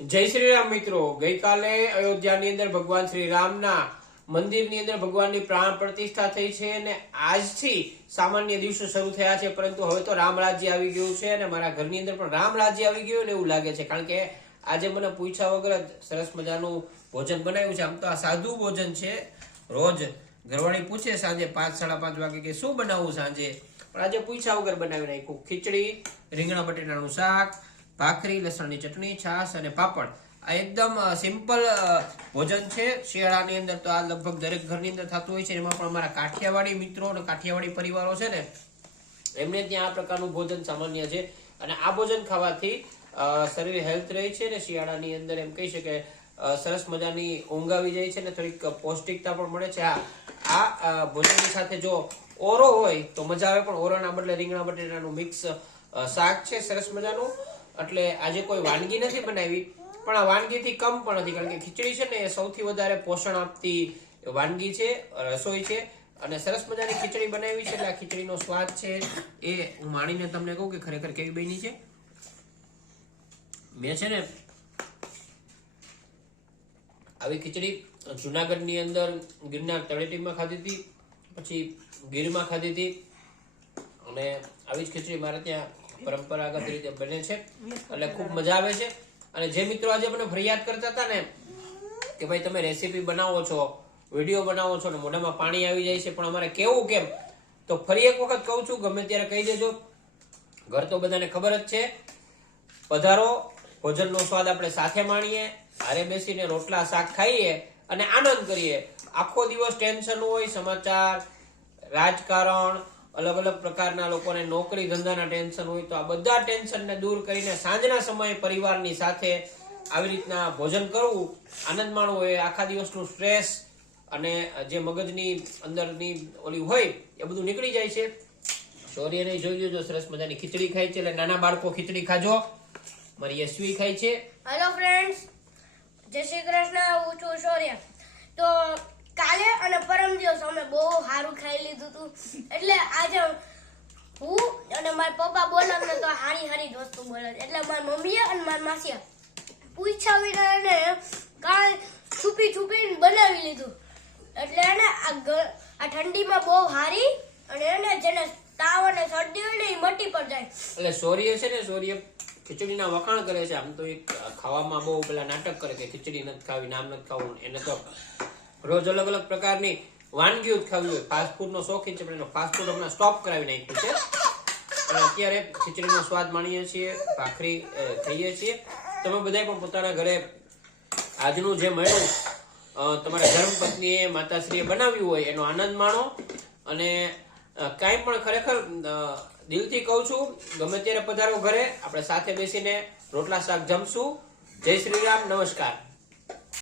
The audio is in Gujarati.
જય શ્રી રામ મિત્રો, ગઈકાલે અયોધ્યાની અંદર ભગવાન શ્રી રામના મંદિરની અંદર ભગવાનની પ્રાણ પ્રતિષ્ઠા થઈ છે અને આજથી સામાન્ય દિવસો શરૂ થયા છે, પરંતુ હવે તો રામ રાજ્ય આવી ગયું છે અને મારા ઘરની અંદર પણ રામ રાજ્ય આવી ગયું ને એવું લાગે છે. કારણ કે આજે મને પૂછ્યા વગર જ સરસ મજાનું ભોજન બનાવ્યું છે. આમ તો આ સાદું ભોજન છે. રોજ ઘરવાળી પૂછે સાંજે 5-5:30 વાગે કે શું બનાવવું સાંજે, પણ આજે પૂછ્યા વગર બનાવી નાખ્યું. ખીચડી, રીંગણા બટેટાનું શાક, ભાખરી, લસણની ચટણી, છાશ અને પાપડ. આ એકદમ સિમ્પલ ભોજન છે. શિયાળાની અંદર તો આ લગભગ દરેક ઘરની અંદર થતું હોય છે. એમાં પણ અમારા કાઠિયાવાડી મિત્રો અને કાઠિયાવાડી પરિવારો છે ને, એમને ત્યાં આ પ્રકારનું ભોજન સામાન્ય છે અને આ ભોજન ખાવાથી શરીર હેલ્થ રહે છે ને શિયાળાની અંદર એમ કહી શકાય સરસ મજાની ઊંઘ આવી જાય છે ને થોડીક પૌષ્ટિકતા પણ મળે છે. આ ભોજનની સાથે જો ઓરો હોય તો મજા આવે, પણ ઓરોના બદલે રીંગણા બટેટાનું મિક્સ શાક છે સરસ મજાનું. એટલે આજે કોઈ વાનગી નથી બનાવી, પણ આ વાનગીથી કમ પણ નથી, કારણ કે ખીચડી છે ને એ સૌથી વધારે પોષણ આપતી વાનગી છે, રસોઈ છે. અને સરસ મજાની ખીચડી બનાવી છે એટલે આ ખીચડીનો સ્વાદ છે એ હું માણીને તમને કહું કે ખરેખર કેવી બની છે. મેં છે ને આવી ખીચડી જુનાગઢની અંદર ગિરનાર તળેટીમાં ખાધી હતી, પછી ગીરમાં ખાધી હતી, અને આવી જ ખીચડી મારે ત્યાં પરંપરાગત રીતે બને છે એટલે ખૂબ મજા આવે છે. અને જે મિત્રો આજે મને ફરિયાદ કરતા હતા ને કે ભાઈ તમે રેસીપી બનાવો છો, વિડીયો બનાવો છો ને મોઢામાં પાણી આવી જાય છે, પણ અમારે કેવું કેમ, તો ફરી એક વખત કહું છું, ગમે ત્યારે કહી દેજો. ઘર તો બધાને ખબર જ છે. પધારો, ભોજનનો સ્વાદ આપણે સાથે માણીએ, હારે બેસીને રોટલા શાક ખાઈએ અને આનંદ કરીએ. આખો દિવસ ટેન્શન હોય, સમાચાર, રાજકારણ, અલગ અલગ પ્રકારના લોકોને નોકરી ધંધાના ટેન્શન હોય, તો આ બધા ટેન્શનને દૂર કરીને સાંજના સમયે પરિવારની સાથે આવી રીતના ભોજન કરવું, આનંદ માણવો, એ આખા દિવસનું સ્ટ્રેસ અને જે મગજની અંદરની ઓલી હોય એ બધું નીકળી જાય છે. શૌર્યને જોઈ લેજો, સરસ મજાની ખીચડી ખાય છે. એટલે નાના બાળકો ખીચડી ખાજો. મારી યશવી ખાય છે. હેલો ફ્રેન્ડ્સ, જય શ્રી કૃષ્ણ. હું છું શૌર્ય. તો કાલે અને પરમ દિવસ અમે બહુ સારું ખાઈ લીધું હતું, એટલે આજે હું અને મારા પપ્પા બોલે ને તો હારી જ વસ્તુ બોલે, એટલે મારી મમ્મીએ અને મારી માસીએ પૂછ્યા વિના એને કાલે છુપીને બનાવી લીધું. એટલે એને આ ઠંડીમાં બહુ હારી, અને એને જેને તાવ અને શરદી હોય ને એ મટી પર જાય. એટલે શૌર્ય છે ને, શૌર્ય ખીચડીના વખાણ કરે છે. આમ તો એક ખાવામાં બહુ પેલા નાટક કરે કે ખીચડી નથી ખાવી, નામ નથી ખાવું. એને તો રોજ અલગ અલગ પ્રકારની વાનગીઓ જ ખાવી હોય. ફાસ્ટ ફૂડનો શોખીન છે, પણ એનો ફાસ્ટ ફૂડ હમણાં સ્ટોપ કરાવી નાખ્યું છે. અને અત્યારે ખીચડીનો સ્વાદ માણીએ છીએ, ભાખરી ખાઈએ છીએ. તમે બધા પણ પોતાના ઘરે આજનું જે મળ્યું તમારા ધર્મપત્નીએ, માતાશ્રીએ બનાવ્યું હોય એનો આનંદ માણો. અને કાંઈ પણ ખરેખર દિલથી કહું છું, ગમે ત્યારે પધારો ઘરે, આપણે સાથે બેસીને રોટલા શાક જમશું. જય શ્રી રામ, નમસ્કાર.